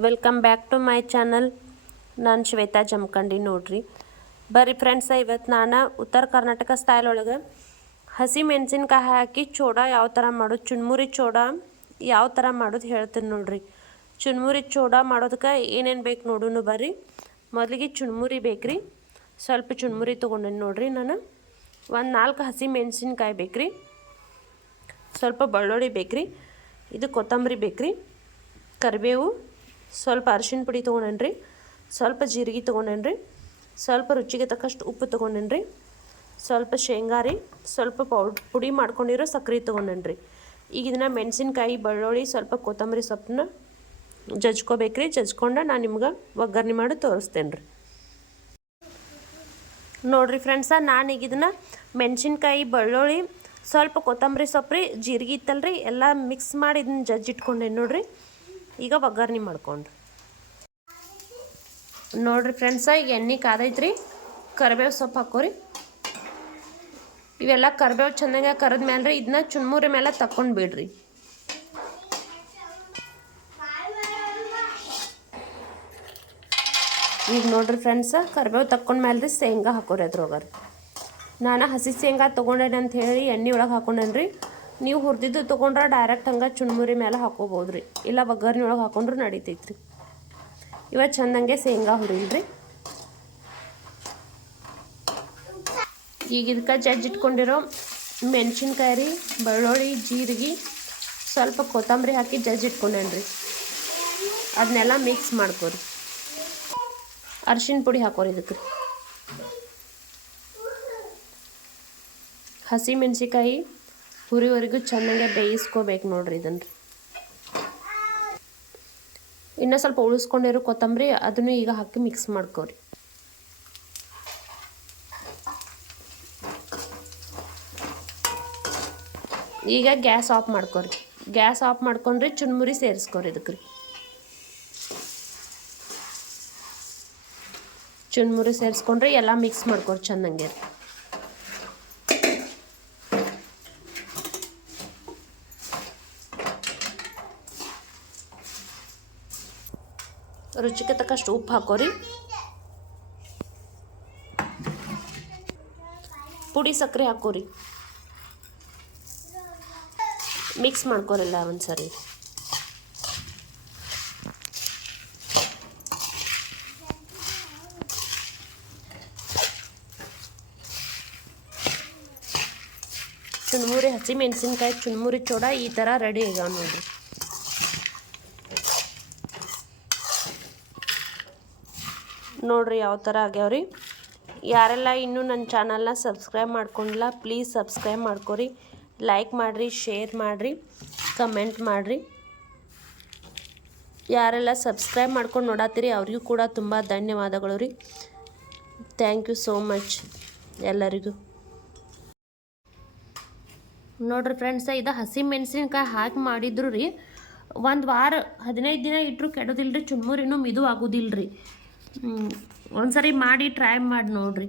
Welcome back to my channel ನಾನು ಶ್ವೇತಾ ಜಮಖಂಡಿ ನೋಡ್ರಿ. ಬರ್ರಿ ಫ್ರೆಂಡ್ಸ ಇವತ್ತು ನಾನು ಉತ್ತರ ಕರ್ನಾಟಕ ಸ್ಟೈಲ್ ಒಳಗೆ. ಹಸಿ ಮೆಣಸಿನ್ಕಾಯಿ ಹಾಕಿ ಚೋಡ ಯಾವ ಥರ ಮಾಡೋದು? ಚುನ್ಮುರಿ ಚೋಡ ಯಾವ ಥರ ಮಾಡೋದು ಹೇಳ್ತೀನಿ ನೋಡ್ರಿ. ಚುನ್ಮುರಿ ಚೋಡ ಮಾಡೋದಕ್ಕೆ ಏನೇನು ಬೇಕು ನೋಡೂನು ಬರ್ರಿ. ಮೊದಲಿಗೆ ಚುನ್ಮುರಿ ಬೇಕ್ರಿ. ಸ್ವಲ್ಪ ಚುನ್ಮುರಿ ತೊಗೊಂಡೇನಿ ನೋಡ್ರಿ ನಾನು. ಒಂದು ನಾಲ್ಕು ಹಸಿ ಮೆಣಸಿನ್ಕಾಯಿ ಬೇಕ್ರಿ. ಸ್ವಲ್ಪ ಬೆಳ್ಳುಳ್ಳಿ ಬೇಕ್ರಿ. ಇದು ಕೊತ್ತಂಬರಿ ಬೇಕ್ರಿ. ಕರಿಬೇವು. ಸ್ವಲ್ಪ ಅರಿಶಿನ ಪುಡಿ ತೊಗೊಂಡೇನ್ರಿ, ಸ್ವಲ್ಪ ಜೀರಿಗೆ ತೊಗೊಂಡೇನ್ರಿ, ಸ್ವಲ್ಪ ರುಚಿಗೆ ತಕ್ಕಷ್ಟು ಉಪ್ಪು ತೊಗೊಂಡೇನ್ರಿ, ಸ್ವಲ್ಪ ಶೇಂಗಾ ರೀ, ಸ್ವಲ್ಪ ಪೌಡ್, ಪುಡಿ ಮಾಡ್ಕೊಂಡಿರೋ ಸಕ್ಕರೆ ತೊಗೊಂಡೇನ್ರಿ. ಈಗ ಇದನ್ನ ಮೆಣಸಿನ್ಕಾಯಿ, ಬೆಳ್ಳುಳ್ಳಿ, ಸ್ವಲ್ಪ ಕೊತ್ತಂಬರಿ ಸೊಪ್ಪನ್ನ ಜಜ್ಕೋಬೇಕ್ರಿ, ಜಜ್ಕೊಂಡು ನಾನು ನಿಮ್ಗೆ ಒಗ್ಗರಣೆ ಮಾಡಿ ತೋರಿಸ್ತೇನೆ ರೀ ನೋಡ್ರಿ ಫ್ರೆಂಡ್ಸ ನಾನು ಈಗ ಇದನ್ನ ಮೆಣಸಿನ್ಕಾಯಿ, ಬೆಳ್ಳುಳ್ಳಿ, ಸ್ವಲ್ಪ ಕೊತ್ತಂಬರಿ ಸೊಪ್ಪು ರೀ ಜೀರಿಗೆ ಇತ್ತಲ್ರಿ, ಎಲ್ಲ ಮಿಕ್ಸ್ ಮಾಡಿ ಇದನ್ನ ಜಜ್ಜಿಟ್ಕೊಂಡೆ ನೋಡ್ರಿ. ಈಗ ಒಗ್ಗರಣೆ ಮಾಡ್ಕೊಂಡು. ನೋಡ್ರಿ ಫ್ರೆಂಡ್ಸ, ಈಗ ಎಣ್ಣೆ ಕಾದೈತ್ರಿ. ಕರಿಬೇವು ಸೊಪ್ಪು ಹಾಕೋರಿ. ಇವೆಲ್ಲ ಕರಿಬೇವು ಚೆನ್ನಾಗಿ ಕರೆದ ಮೇಲೆ ರೀ ಇದನ್ನ ಚುನ್ಮುರಿ ಮೇಲೆ ತಕ್ಕೊಂಡು ಬಿಡ್ರಿ. ಈಗ ನೋಡ್ರಿ ಫ್ರೆಂಡ್ಸ, ಕರಿಬೇವು ತಕ್ಕೊಂಡ ಮೇಲೆ ರೀ ಶೇಂಗಾ ಹಾಕೋರಿ ಅದ್ರೊಗರ್ ನಾನು ಹಸಿ ಶೇಂಗಾ ತೊಗೊಂಡೇನೆ ಅಂತ ಹೇಳಿ ಎಣ್ಣೆ ಒಳಗೆ ಹಾಕೊಂಡೇನಿ ರೀ ನೀವು ಹುರಿದಿದ್ದು ತೊಗೊಂಡ್ರೆ ಡೈರೆಕ್ಟ್ ಹಂಗೆ ಚುಣ್ಮುರಿ ಮೇಲೆ ಹಾಕೋಬೋದು ರೀ ಇಲ್ಲ ಒಗ್ಗರ್ಣಿ ಒಳಗೆ ಹಾಕೊಂಡ್ರು ನಡೀತೈತೆ ರೀ ಇವತ್ತು ಚಂದಂಗೆ ಶೇಂಗಾ ಹುರಿಲ್ರಿ. ಈಗ ಇದಕ್ಕೆ ಜಜ್ಜಿಟ್ಕೊಂಡಿರೋ ಮೆಣಸಿನ್ಕಾಯಿ ರೀ ಬೆಳ್ಳುಳ್ಳಿ, ಜೀರಿಗೆ, ಸ್ವಲ್ಪ ಕೊತ್ತಂಬರಿ ಹಾಕಿ ಜಜ್ಜಿಟ್ಕೊಂಡೇನಿ ರೀ ಅದನ್ನೆಲ್ಲ ಮಿಕ್ಸ್ ಮಾಡ್ಕೋರಿ. ಅರ್ಶಿನ ಪುಡಿ ಹಾಕೋರಿ ಇದಕ್ಕೆ. ಹಸಿ ಮೆಣಸಿಕಾಯಿ ಹುರಿವರೆಗೂ ಚೆನ್ನಾಗೆ ಬೇಯಿಸ್ಕೋಬೇಕು ನೋಡ್ರಿ ಇದನ್ನು ಇನ್ನು ಸ್ವಲ್ಪ ಉಳಿಸ್ಕೊಂಡಿರೋ ಕೊತ್ತಂಬರಿ ಅದನ್ನು ಈಗ ಹಾಕಿ ಮಿಕ್ಸ್ ಮಾಡ್ಕೋರಿ. ಈಗ ಗ್ಯಾಸ್ ಆಫ್ ಮಾಡ್ಕೊರಿ. ಗ್ಯಾಸ್ ಆಫ್ ಮಾಡ್ಕೊಂಡ್ರಿ ಚುನ್ಮುರಿ ಸೇರಿಸ್ಕೊರಿ ಇದಕ್ಕೆ ಚುನ್ಮುರಿ ಸೇರಿಸ್ಕೊಂಡ್ರೆ ಎಲ್ಲ ಮಿಕ್ಸ್ ಮಾಡ್ಕೊರಿ ಚೆನ್ನಾಗೆ ರುಚಿಗೆ ತಕ್ಕಷ್ಟು ಉಪ್ಪು ಹಾಕೋರಿ ಪುಡಿ ಸಕ್ಕರೆ ಹಾಕೋರಿ ಮಿಕ್ಸ್ ಮಾಡ್ಕೋರಿಲ್ಲ ಒಂದ್ಸರಿ. ಚುನ್ಮುರಿ ಹಸಿ ಮೆಣಸಿನ್ಕಾಯಿ ಚುನ್ಮುರಿ ಚೂಡ ಈ ಥರ ರೆಡಿ ಈಗ ನೋಡ್ರಿ. ನೋಡ್ರಿ ಯಾವ ಥರ ಆಗ್ಯಾವ್ರಿ. ಯಾರೆಲ್ಲ ಇನ್ನೂ ನನ್ನ ಚಾನಲ್ನ ಸಬ್ಸ್ಕ್ರೈಬ್ ಮಾಡ್ಕೊಂಡಿಲ್ಲ ಪ್ಲೀಸ್ ಸಬ್ಸ್ಕ್ರೈಬ್ ಮಾಡ್ಕೊರಿ. ಲೈಕ್ ಮಾಡಿರಿ ಶೇರ್ ಮಾಡಿರಿ ಕಮೆಂಟ್ ಮಾಡಿರಿ. ಯಾರೆಲ್ಲ ಸಬ್ಸ್ಕ್ರೈಬ್ ಮಾಡ್ಕೊಂಡು ನೋಡತ್ತೀರಿ, ಅವ್ರಿಗೂ ಕೂಡ ತುಂಬ ಧನ್ಯವಾದಗಳು ರೀ. ಥ್ಯಾಂಕ್ ಯು ಸೋ ಮಚ್ ಎಲ್ಲರಿಗೂ. ನೋಡ್ರಿ ಫ್ರೆಂಡ್ಸ ಇದು ಹಸಿ ಮೆಣಸಿನ್ಕಾಯಿ ಹಾಕಿ ಮಾಡಿದ್ರು ರೀ. ಒಂದು ವಾರ ಹದಿನೈದು ದಿನ ಇಟ್ಟರು ಕೆಡೋದಿಲ್ಲ ರೀ ಚುನ್ಮುರಿನೂ ಮಿದು ಆಗೋದಿಲ್ಲ ರೀ ಒಂದ್ಸರಿ ಮಾಡಿ ಟ್ರೈ ಮಾಡಿ ನೋಡ್ರಿ.